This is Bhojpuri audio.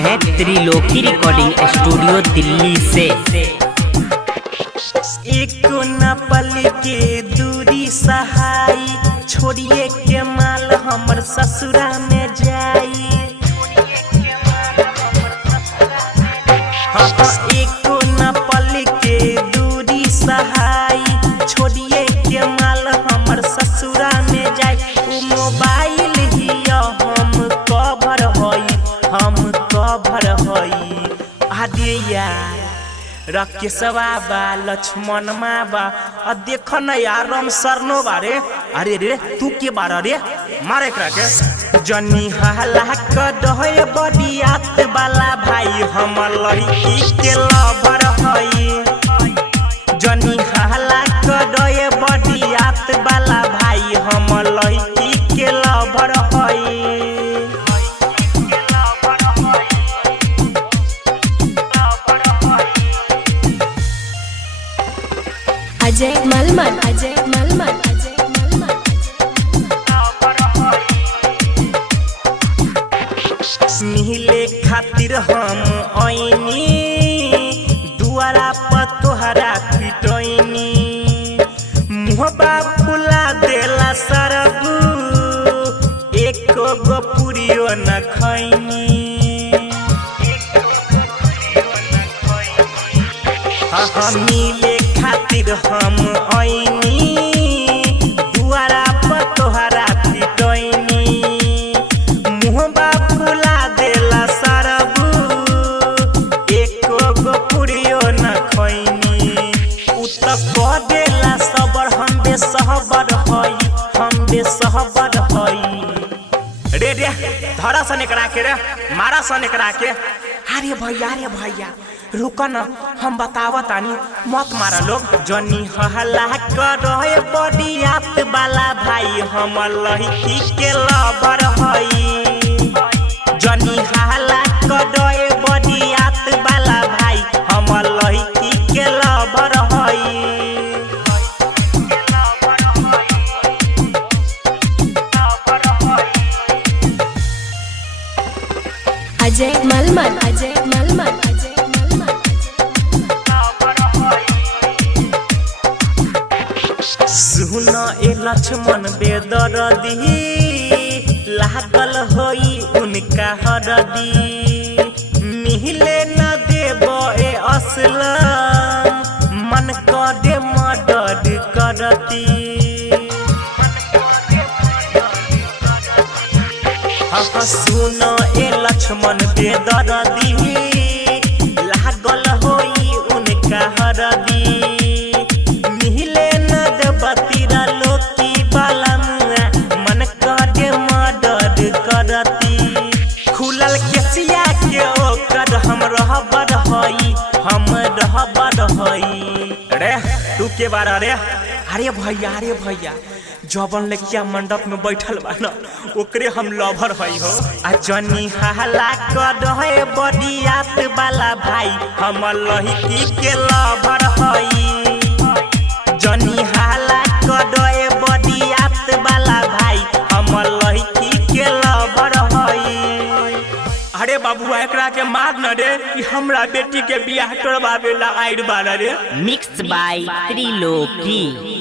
हैं त्रिलोकी रिकॉर्डिंग स्टूडियो दिल्ली से। एक न पल के दूरी सहाई, छोड़िए के माल हमर ससुरा में जाई। हाँ एक न पल के दूरी सहाई, छोड़िए के माल हमर ससुरा में जाई। उ मोबाइल ही हम कवर हई आदे यार राकेशवा बा लक्ष्मण बा। और देख न यार राम सरनो बारे। अरे रे तू के बार रे मारे के जनी हाला कदे बडियात वाला भाई हमर लड़की के लवर हई। जनी हाला कदे बडियात वाला भाई हमर लड़की के लवर हई। अजय मलमल मिले खातिर हम आईनी, दुआरा पर तोहरा पिटैनी। मुहबा फुला देला सरबू, एको गो पुरियो न खैनी। हाँ मिले खातिर हम आईनी, दुआरा पर तोहरा पिटैनी। मुहबा फुला देला सरबू, एको गो पुरियो न खैनी। उ त कह देला सबर हम बेसहबर हई। रे रे धरा सन एकरा के रे, मारा सन एकरा के। अरे भैया रुक न हम बतावतानी, मत मारा लोग। जनी हल्ला करे बडियात वाला भाई हमर लड़की के लवर हई। जनी हल्ला करे बडियात वाला भाई हमर लड़की के लवर हई। अजय मलमल सुन ए लक्ष्मण बेदर्दी, लागल होई उनका हरदी। मिले न देब ए असलम, मन करे मदद करती। हाँ सुन ए लक्ष्मण बेदर्दी, लागल होई उनका हरदी। मन करे मदद करती। खुलल केसिया के ओकर हम रहबर हई। रे तू के बार रे। अरे भैया जबन लड़किया मंडप में बैठल बा न, ओकरे हम लवर हई हो। आ जनी हाला कदे बडियात वाला भाई हमर लड़की के लवर हई। जनी हाला कदे बडियात वाला भाई हमर लड़की के लवर हई। अरे बाबू एकरा के मार न रे, कि हमरा बेटी के बियाह करवावे ला आइल बाड़ा रे। Mix by Triloki.